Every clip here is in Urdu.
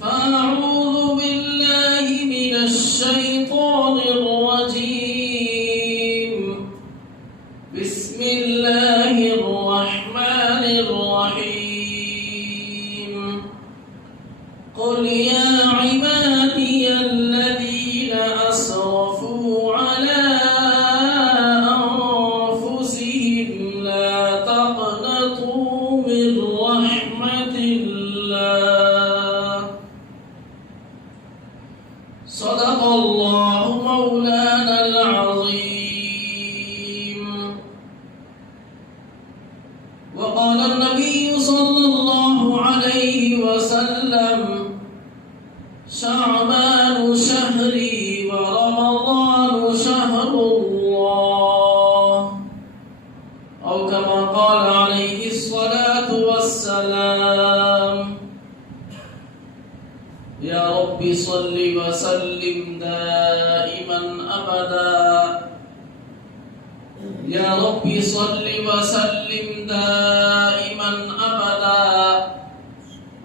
فأعوذ بالله من الشيطان الرجيم. بسم الله الرحمن الرحيم. قل يا عبادي الذين أسرفوا على أنفسهم لا تقنطوا من رحمة الله. صدق الله مولانا العظيم. وقال النبي صلى الله عليه وسلم: شعبان شهري ورمضان شهر الله، أو كما قال عليه الصلاة والسلام. يا رب صل وسلم دائما أبدا. يا رب صل وسلم دائما أبدا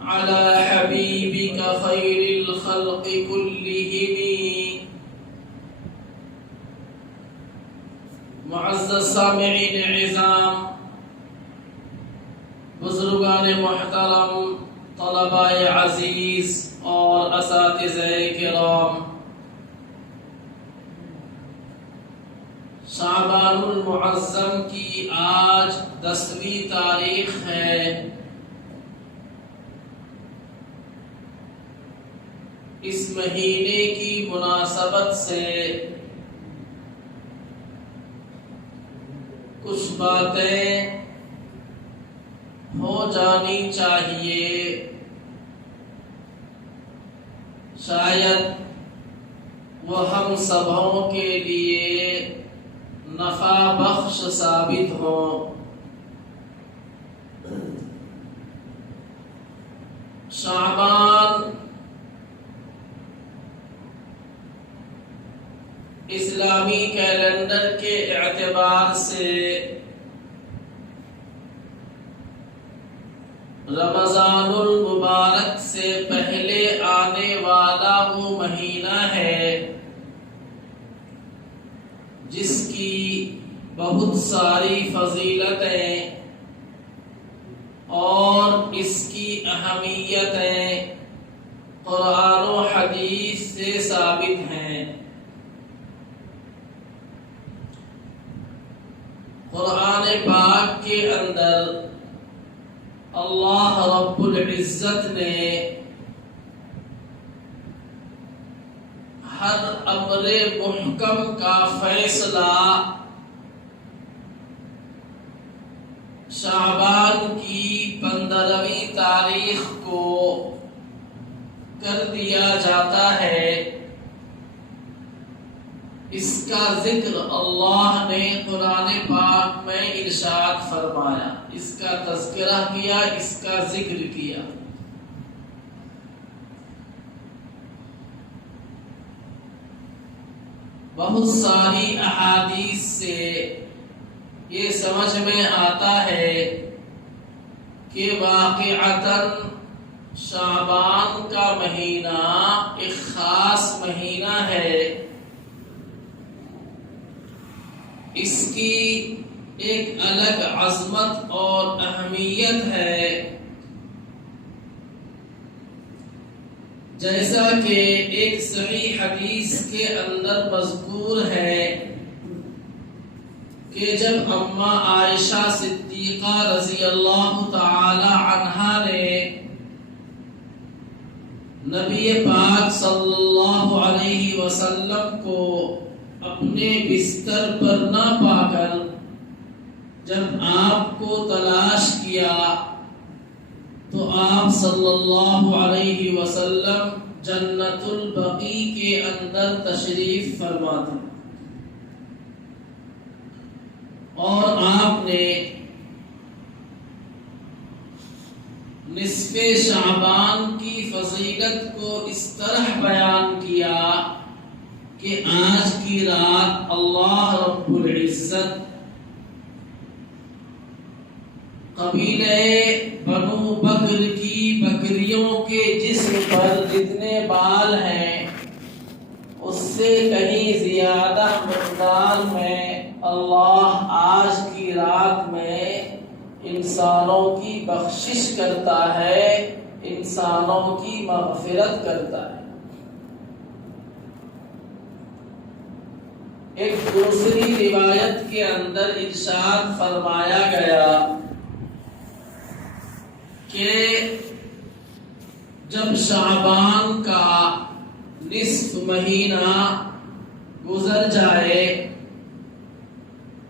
على حبيبك خير الخلق كلهم. معزز سامعین عظام، بزرگان محترم، طلباء عزیز اور اساتذہ کرام، شعبان المعظم کی آج 10ویں تاریخ ہے۔ اس مہینے کی مناسبت سے کچھ باتیں ہو جانی چاہیے، شاید وہ ہم سبوں کے لیے نفع بخش ثابت ہوں۔ شعبان اسلامی کیلنڈر کے اعتبار سے رمضان المبارک سے پہلے آنے والا وہ مہینہ ہے جس کی بہت ساری فضیلتیں اور اس کی اہمیتیں قرآن و حدیث سے ثابت ہیں۔ قرآن پاک کے اندر اللہ رب العزت نے ہر امر محکم کا فیصلہ شعبان کی 15ویں تاریخ کو کر دیا جاتا ہے۔ اس کا ذکر اللہ نے قرآن پاک میں ارشاد فرمایا، اس کا تذکرہ کیا، اس کا ذکر کیا۔ بہت ساری احادیث سے یہ سمجھ میں آتا ہے کہ واقعتاً شعبان کا مہینہ ایک خاص مہینہ ہے، اس کی ایک الگ عظمت اور اہمیت ہے۔ جیسا کہ ایک صحیح حدیث کے اندر مذکور ہے کہ جب اماں عائشہ صدیقہ رضی اللہ تعالی عنہا نے نبی پاک صلی اللہ علیہ وسلم کو اپنے بستر پر نہ پا کر جب آپ کو تلاش کیا تو آپ صلی اللہ علیہ وسلم جنت البقیع کے اندر تشریف فرما تھے، اور آپ نے نصف شعبان کی فضیلت کو اس طرح بیان کیا کہ آج کی رات اللہ رب العزت قبیلہ بنو بکر کی بکریوں کے جس جسم پر جتنے بال ہیں اس سے کہیں زیادہ مقدار میں اللہ آج کی رات میں انسانوں کی بخشش کرتا ہے، انسانوں کی مغفرت کرتا ہے۔ ایک دوسری روایت کے اندر ارشاد فرمایا گیا کہ جب شعبان کا نصف مہینہ گزر جائے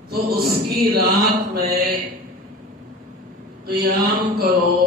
تو اس کی رات میں قیام کرو،